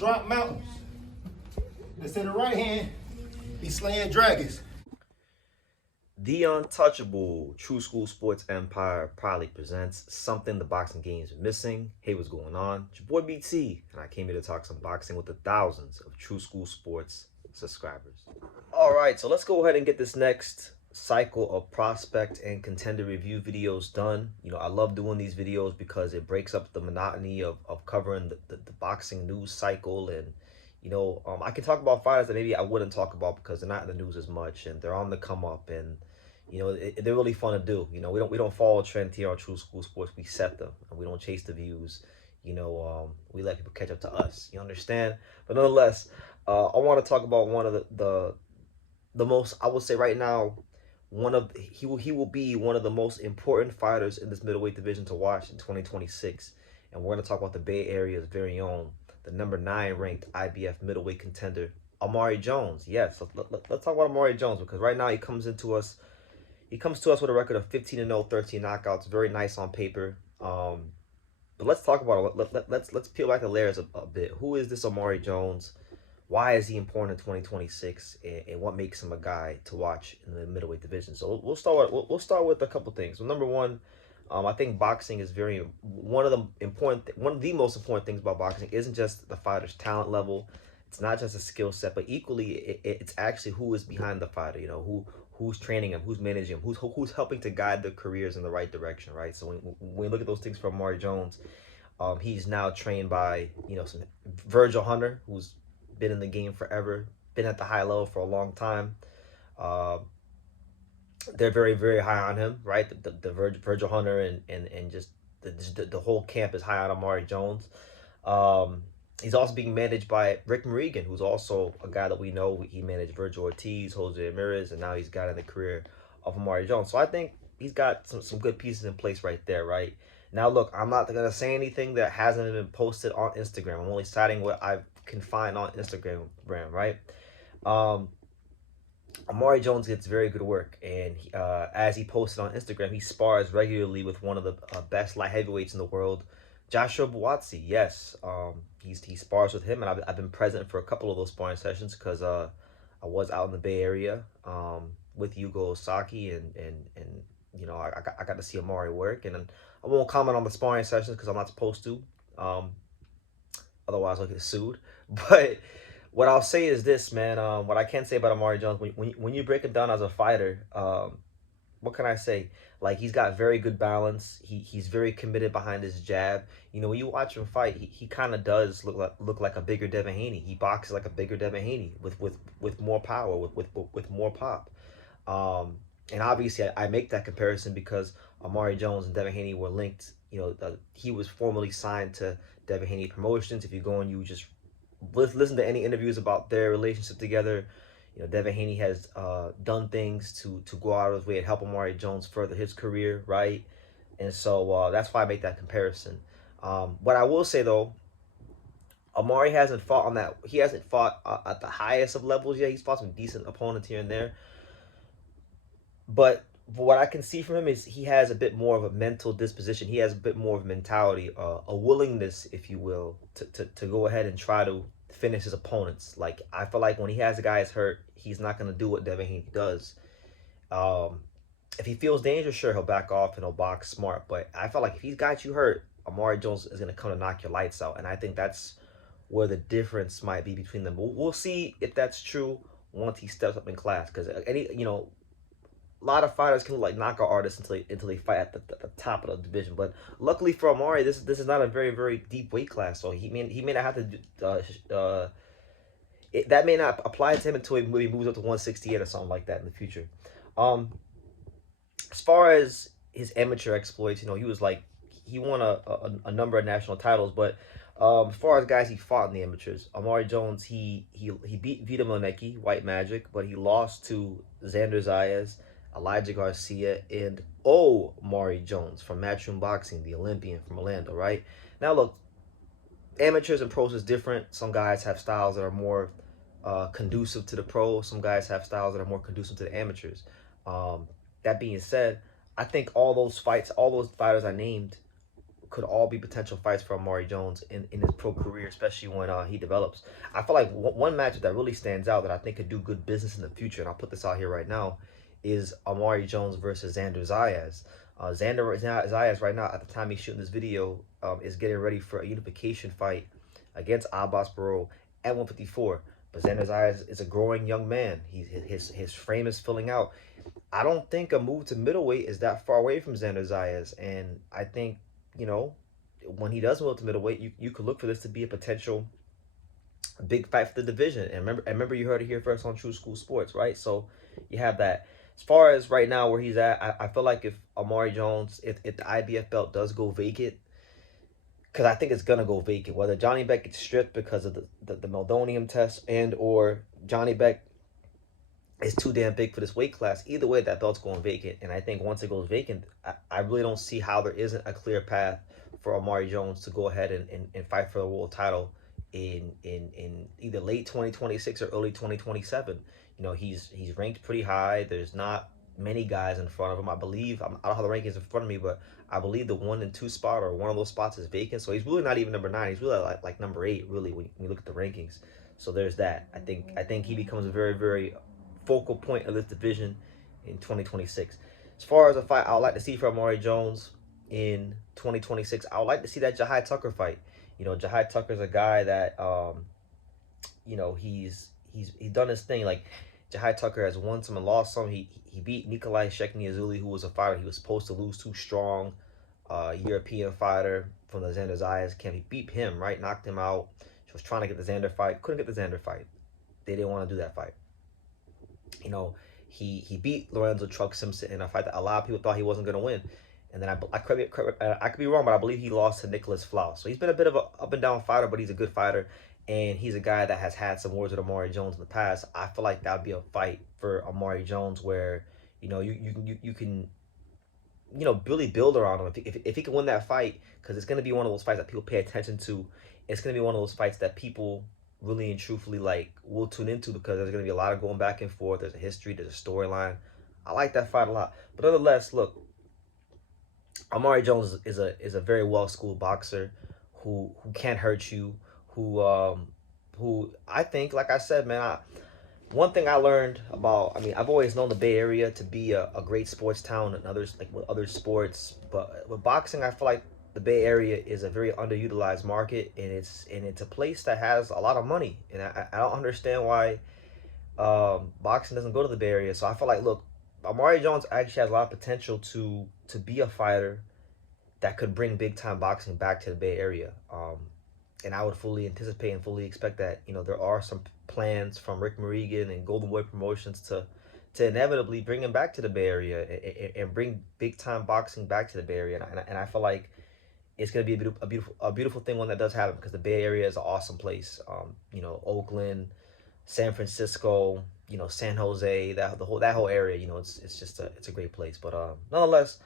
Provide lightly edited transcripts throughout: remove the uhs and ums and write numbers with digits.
drop mountains. They say the right hand be slaying dragons. The untouchable True School Sports Empire proudly presents something the boxing games are missing. Hey, what's going on? It's your boy BT, and I came here to talk some boxing with the thousands of True School Sports subscribers. All right, so let's go ahead and get this next cycle of prospect and contender review videos done. You know, I love doing these videos because it breaks up the monotony of covering the boxing news cycle. And I can talk about fighters that maybe I wouldn't talk about because they're not in the news as much and they're on the come up, and they're really fun to do. We don't follow trends here on True School Sports. We set them, and we don't chase the views. We let people catch up to us. You understand? But nonetheless, I want to talk about one of the most, I would say right now, he will be one of the most important fighters in this middleweight division to watch in 2026. And we're going to talk about the Bay Area's very own, the number 9 ranked IBF middleweight contender, Amari Jones. Yes, let's talk about Amari Jones, because right now he comes to us with a record of 15-0, 13 knockouts. Very nice on paper. But let's talk about it. Let's peel back the layers a bit. Who is this Amari Jones? Why is he important in 2026? And what makes him a guy to watch in the middleweight division? So we'll start with a couple things. So number one, I think boxing is one of the most important things about boxing isn't just the fighter's talent level. It's not just a skill set, but equally it's actually who is behind the fighter. Who's training him, who's managing him, who's helping to guide their careers in the right direction, right? So when we look at those things for Amari Jones, he's now trained by some Virgil Hunter, who's been in the game forever, been at the high level for a long time. They're very, very high on him, right? The Virgil Hunter and just the whole camp is high on Amari Jones. He's also being managed by Rick Marigan, who's also a guy that we know. He managed Virgil Ortiz, Jose Ramirez, and now he's got in the career of Amari Jones. So I think he's got some good pieces in place right there, right? Now, look, I'm not going to say anything that hasn't been posted on Instagram. I'm only citing what I can find on Instagram, right? Amari Jones gets very good work, and as he posted on Instagram, he spars regularly with one of the best light heavyweights in the world, Joshua Buatsi. Yes, he spars with him, and I've been present for a couple of those sparring sessions because I was out in the Bay Area with Yugo Osaki, and I got to see Amari work. And I won't comment on the sparring sessions because I'm not supposed to, otherwise I'll get sued. But what I'll say is this, man. What I can say about Amari Jones, when you break him down as a fighter, what can I say? Like, he's got very good balance. He's very committed behind his jab. When you watch him fight, he kind of does look like a bigger Devin Haney. He boxes like a bigger Devin Haney with more power, with more pop. And obviously, I make that comparison because Amari Jones and Devin Haney were linked. He was formerly signed to Devin Haney Promotions. If you go and you just listen to any interviews about their relationship together, Devin Haney has done things to go out of his way and help Amari Jones further his career, right? And so that's why I make that comparison. What I will say, though, Amari hasn't fought on that. He hasn't fought at the highest of levels yet. He's fought some decent opponents here and there. But what I can see from him is he has a bit more of a mental disposition. He has a bit more of a mentality, a willingness, if you will, to go ahead and try to finish his opponents. Like, I feel like when he has the guys hurt, he's not going to do what Devin Haney does. If he feels dangerous, sure, he'll back off and he'll box smart. But I feel like if he's got you hurt, Amari Jones is going to come to knock your lights out. And I think that's where the difference might be between them. We'll see if that's true once he steps up in class. Because a lot of fighters can look like knockout artists until they fight at the top of the division. But luckily for Amari, this is not a very, very deep weight class, so he may not have to that may not apply to him until he maybe moves up to 168 or something like that in the future. As far as his amateur exploits, he won a number of national titles, but as far as guys he fought in the amateurs, Amari Jones, he beat Vita Monecki, White Magic, but he lost to Xander Zayas, Elijah Garcia, and Amari Jones from Matchroom Boxing, the Olympian from Orlando, right? Now, look, amateurs and pros is different. Some guys have styles that are more conducive to the pros. Some guys have styles that are more conducive to the amateurs. That being said, I think all those fighters I named could all be potential fights for Amari Jones in his pro career, especially when he develops. I feel like one matchup that really stands out that I think could do good business in the future, and I'll put this out here right now, is Amari Jones versus Xander Zayas. Xander Zayas right now, at the time he's shooting this video, is getting ready for a unification fight against Abbas Barrow at 154. But Xander Zayas is a growing young man. His frame is filling out. I don't think a move to middleweight is that far away from Xander Zayas. And I think, you know, when he does move to middleweight, you could look for this to be a potential big fight for the division. And remember you heard it here first on True School Sports, right? So you have that. As far as right now where he's at, I feel like if Amari Jones, if the IBF belt does go vacant, because I think it's going to go vacant, whether Johnny Beck gets stripped because of the meldonium test and or Johnny Beck is too damn big for this weight class, either way, that belt's going vacant. And I think once it goes vacant, I really don't see how there isn't a clear path for Amari Jones to go ahead and fight for the world title in either late 2026 or early 2027. You know, he's ranked pretty high. There's not many guys in front of him. I believe, I don't have the rankings in front of me, but I believe the 1 and 2 spot or one of those spots is vacant. So he's really not even number 9. He's really like number 8, really, when you look at the rankings. So there's that. I think he becomes a very, very focal point of this division in 2026. As far as a fight I would like to see from Amari Jones in 2026, I would like to see that Jahai Tucker fight. You know, Jahai Tucker's a guy that, you know, he's done his thing. Like, Jahai Tucker has won some and lost some. He beat Nikolai Shekniazuli, who was a fighter he was supposed to lose to, strong European fighter from the Xander Zayas camp. He beat him, right? Knocked him out. He was trying to get the Xander fight. Couldn't get the Xander fight. They didn't want to do that fight. You know, he beat Lorenzo Truck Simpson in a fight that a lot of people thought he wasn't going to win. And then I could be wrong, but I believe he lost to Nicholas Flau. So he's been a bit of an up and down fighter, but he's a good fighter. And he's a guy that has had some wars with Amari Jones in the past. I feel like that would be a fight for Amari Jones where, you know, you can, you know, really build around him. If he can win that fight, because it's going to be one of those fights that people pay attention to. It's going to be one of those fights that people really and truthfully like will tune into, because there's going to be a lot of going back and forth. There's a history, there's a storyline. I like that fight a lot. But nonetheless, look, Amari Jones is a very well-schooled boxer who can't hurt you, who I think, like I said, man, one thing I learned about, I mean, I've always known the Bay Area to be a great sports town and others, like with other sports, but with boxing, I feel like the Bay Area is a very underutilized market, and it's a place that has a lot of money, and I don't understand why boxing doesn't go to the Bay Area. So I feel like, look, Amari Jones actually has a lot of potential to be a fighter that could bring big time boxing back to the Bay Area. And I would fully anticipate and fully expect that, you know, there are some plans from Rick Marigan and Golden Boy Promotions to inevitably bring him back to the Bay Area and bring big time boxing back to the Bay Area. And I feel like it's going to be a beautiful thing when that does happen, because the Bay Area is an awesome place. You know, Oakland, San Francisco, you know, San Jose, that whole area, you know, it's just a great place. But nonetheless,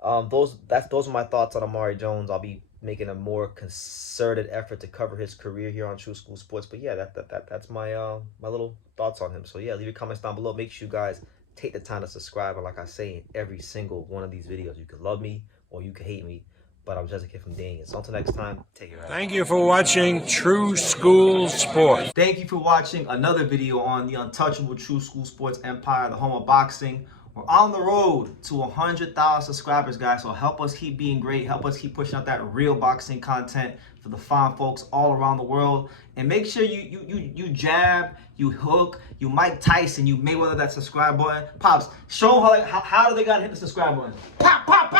those are my thoughts on Amari Jones. I'll be making a more concerted effort to cover his career here on True School Sports. But yeah, that's my my little thoughts on him. So yeah, leave your comments down below. Make sure you guys take the time to subscribe. And like I say in every single one of these videos, you can love me or you can hate me, but I'm just a kid from Daniel. So until next time, take care. Thank you for watching True School Sports. Thank you for watching another video on the untouchable True School Sports empire, the home of boxing. We're on the road to 100,000 subscribers, guys. So help us keep being great. Help us keep pushing out that real boxing content for the fine folks all around the world. And make sure you jab, you hook, you Mike Tyson, you Mayweather that subscribe button. Pops, show them how do they gotta hit the subscribe button. Pop, pop, pop.